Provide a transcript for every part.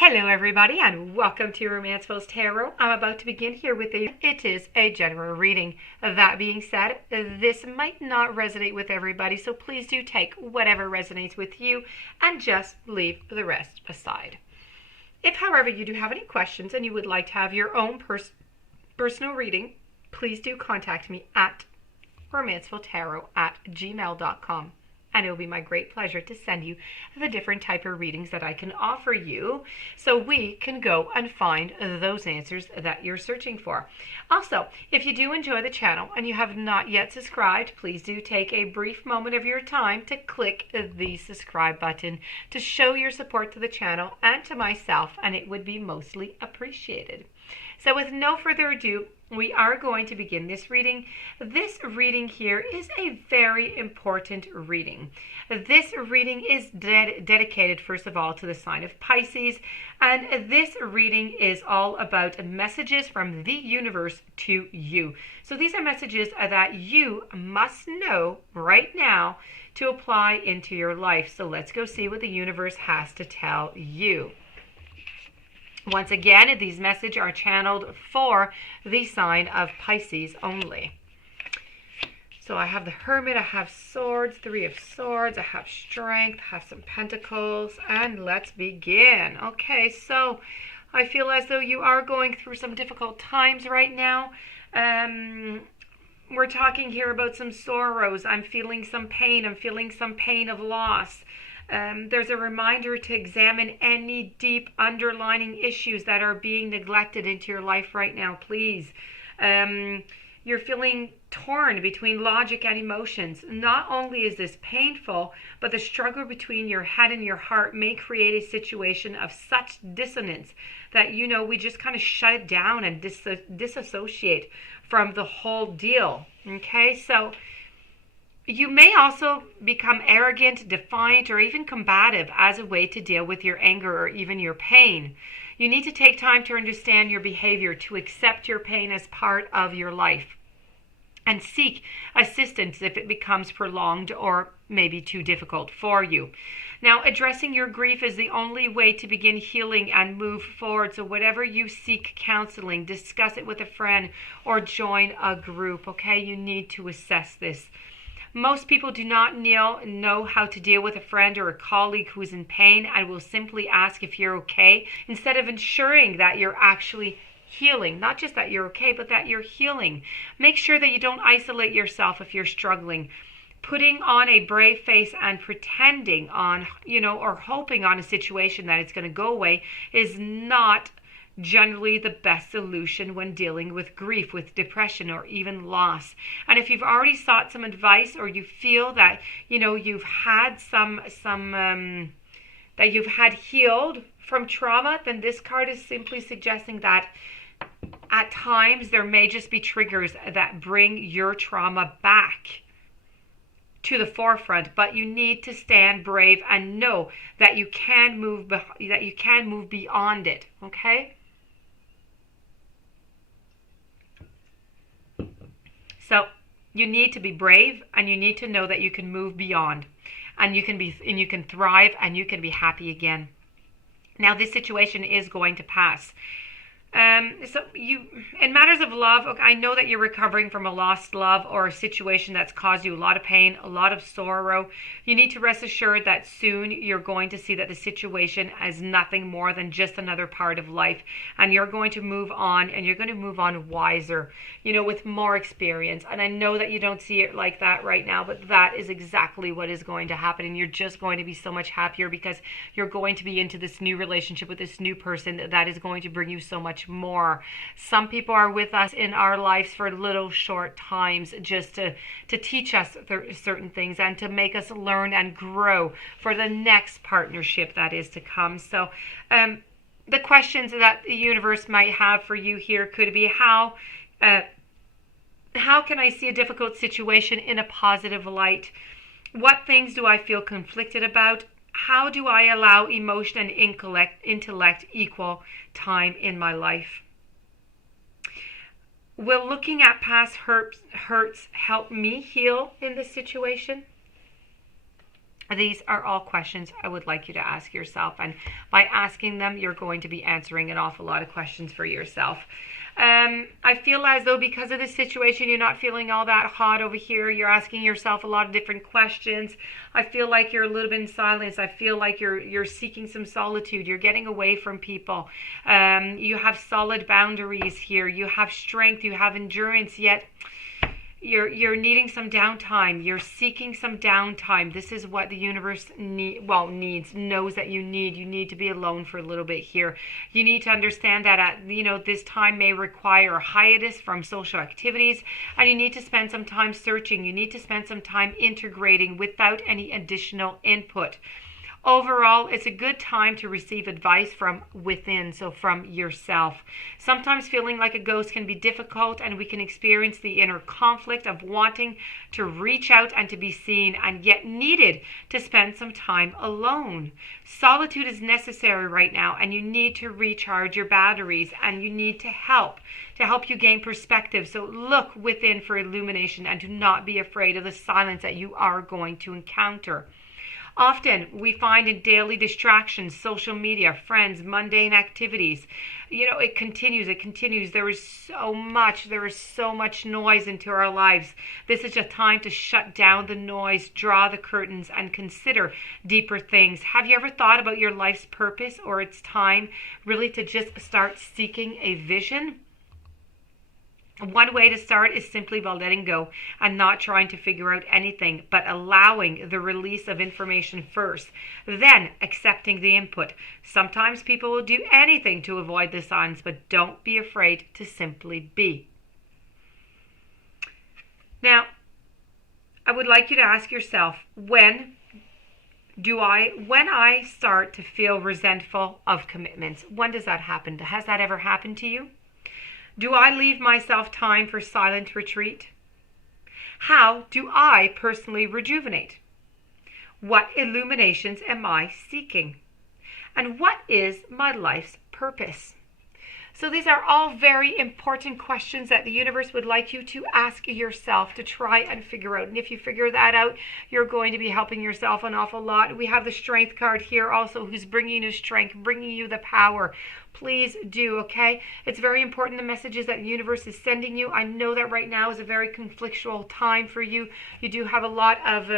Hello everybody and welcome to Romanceful's Tarot. I'm about to begin here with it is a general reading. That being said, this might not resonate with everybody, so please do take whatever resonates with you and just leave the rest aside. If however you do have any questions and you would like to have your own personal reading, please do contact me at romancefultarot@gmail.com. And it will be my great pleasure to send you the different type of readings that I can offer you so we can go and find those answers that you're searching for. Also, if you do enjoy the channel and you have not yet subscribed, please do take a brief moment of your time to click the subscribe button to show your support to the channel and to myself, and it would be mostly appreciated. So with no further ado, we are going to begin this reading. This reading here is a very important reading. This reading is dedicated, first of all, to the sign of Pisces. And this reading is all about messages from the universe to you. So these are messages that you must know right now to apply into your life. So let's go see what the universe has to tell you. Once again, these messages are channeled for the sign of Pisces only. So I have the Hermit, I have Swords, Three of Swords, I have Strength, I have some Pentacles, and let's begin. Okay, so I feel as though you are going through some difficult times right now. We're talking here about some sorrows. I'm feeling some pain. I'm feeling some pain of loss. There's a reminder to examine any deep underlying issues that are being neglected into your life right now, please. You're feeling torn between logic and emotions. Not only is this painful, but the struggle between your head and your heart may create a situation of such dissonance that, we just kind of shut it down and disassociate from the whole deal. Okay, so you may also become arrogant, defiant, or even combative as a way to deal with your anger or even your pain. You need to take time to understand your behavior, to accept your pain as part of your life, and seek assistance if it becomes prolonged or maybe too difficult for you. Now, addressing your grief is the only way to begin healing and move forward. So whatever you seek counseling, discuss it with a friend or join a group, okay? You need to assess this. Most people do not know how to deal with a friend or a colleague who is in pain and will simply ask if you're okay instead of ensuring that you're actually healing. Not just that you're okay, but that you're healing. Make sure that you don't isolate yourself if you're struggling. Putting on a brave face and pretending on, or hoping on a situation that it's going to go away is not generally the best solution when dealing with grief, with depression, or even loss. And if you've already sought some advice, or you feel that you've had that you've had healed from trauma, then this card is simply suggesting that at times there may just be triggers that bring your trauma back to the forefront, but you need to stand brave and know that you can move beyond it. Okay. So you need to be brave, and you need to know that you can move beyond, and you can thrive, and you can be happy again. Now, this situation is going to pass. So in matters of love, okay, I know that you're recovering from a lost love or a situation that's caused you a lot of pain, a lot of sorrow. You need to rest assured that soon you're going to see that the situation is nothing more than just another part of life, and you're going to move on, and you're going to move on wiser, with more experience. And I know that you don't see it like that right now, but that is exactly what is going to happen, and you're just going to be so much happier because you're going to be into this new relationship with this new person that is going to bring you so much more. Some people are with us in our lives for little short times just to teach us certain things and to make us learn and grow for the next partnership that is to come. So the questions that the universe might have for you here could be how can I see a difficult situation in a positive light? What things do I feel conflicted about? How do I allow emotion and intellect equal time in my life? Will looking at past hurts help me heal in this situation? These are all questions I would like you to ask yourself. And by asking them, you're going to be answering an awful lot of questions for yourself. I feel as though because of this situation, you're not feeling all that hot over here. You're asking yourself a lot of different questions. I feel like you're a little bit in silence. I feel like you're seeking some solitude. You're getting away from people. You have solid boundaries here. You have strength. You have endurance, yet you're needing some downtime. You're seeking some downtime. This is what the universe knows that you need. You need to be alone for a little bit here. You need to understand that this time may require a hiatus from social activities, and you need to spend some time searching. You need to spend some time integrating without any additional input. Overall, it's a good time to receive advice from within, so from yourself. Sometimes feeling like a ghost can be difficult, and we can experience the inner conflict of wanting to reach out and to be seen, and yet needed to spend some time alone. Solitude is necessary right now, and you need to recharge your batteries, and you need to help you gain perspective. So look within for illumination, and do not be afraid of the silence that you are going to encounter. Often we find in daily distractions, social media, friends, mundane activities, it continues. There is so much noise into our lives. This is a time to shut down the noise, draw the curtains, and consider deeper things. Have you ever thought about your life's purpose, or it's time really to just start seeking a vision? One way to start is simply by letting go and not trying to figure out anything, but allowing the release of information first, then accepting the input. Sometimes people will do anything to avoid the silence, but don't be afraid to simply be. Now, I would like you to ask yourself, when I start to feel resentful of commitments, when does that happen? Has that ever happened to you? Do I leave myself time for silent retreat? How do I personally rejuvenate? What illuminations am I seeking? And what is my life's purpose? So these are all very important questions that the universe would like you to ask yourself to try and figure out. And if you figure that out, you're going to be helping yourself an awful lot. We have the Strength card here also, who's bringing you strength, bringing you the power. Please do, okay? It's very important, the messages that the universe is sending you. I know that right now is a very conflictual time for you. You do have a lot of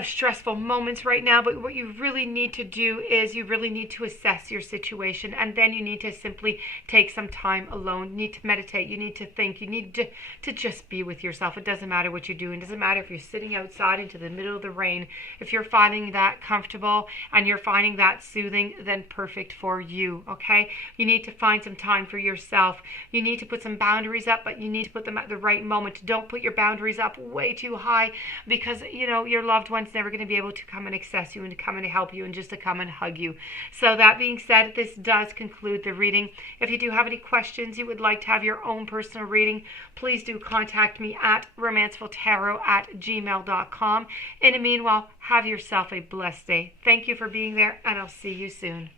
stressful moments right now, but what you really need to do is you really need to assess your situation, and then you need to simply take some time alone. You need to meditate, you need to think, you need to just be with yourself. It doesn't matter what you're doing. It doesn't matter if you're sitting outside into the middle of the rain. If you're finding that comfortable and you're finding that soothing, then perfect for you, okay? You need to find some time for yourself. You need to put some boundaries up, but you need to put them at the right moment. Don't put your boundaries up way too high, because your loved one's never going to be able to come and access you and to come and help you and just to come and hug you. So that being said, this does conclude the reading. If you do have any questions, you would like to have your own personal reading, please do contact me at romancefultarot@gmail.com. In the meanwhile, have yourself a blessed day. Thank you for being there, and I'll see you soon.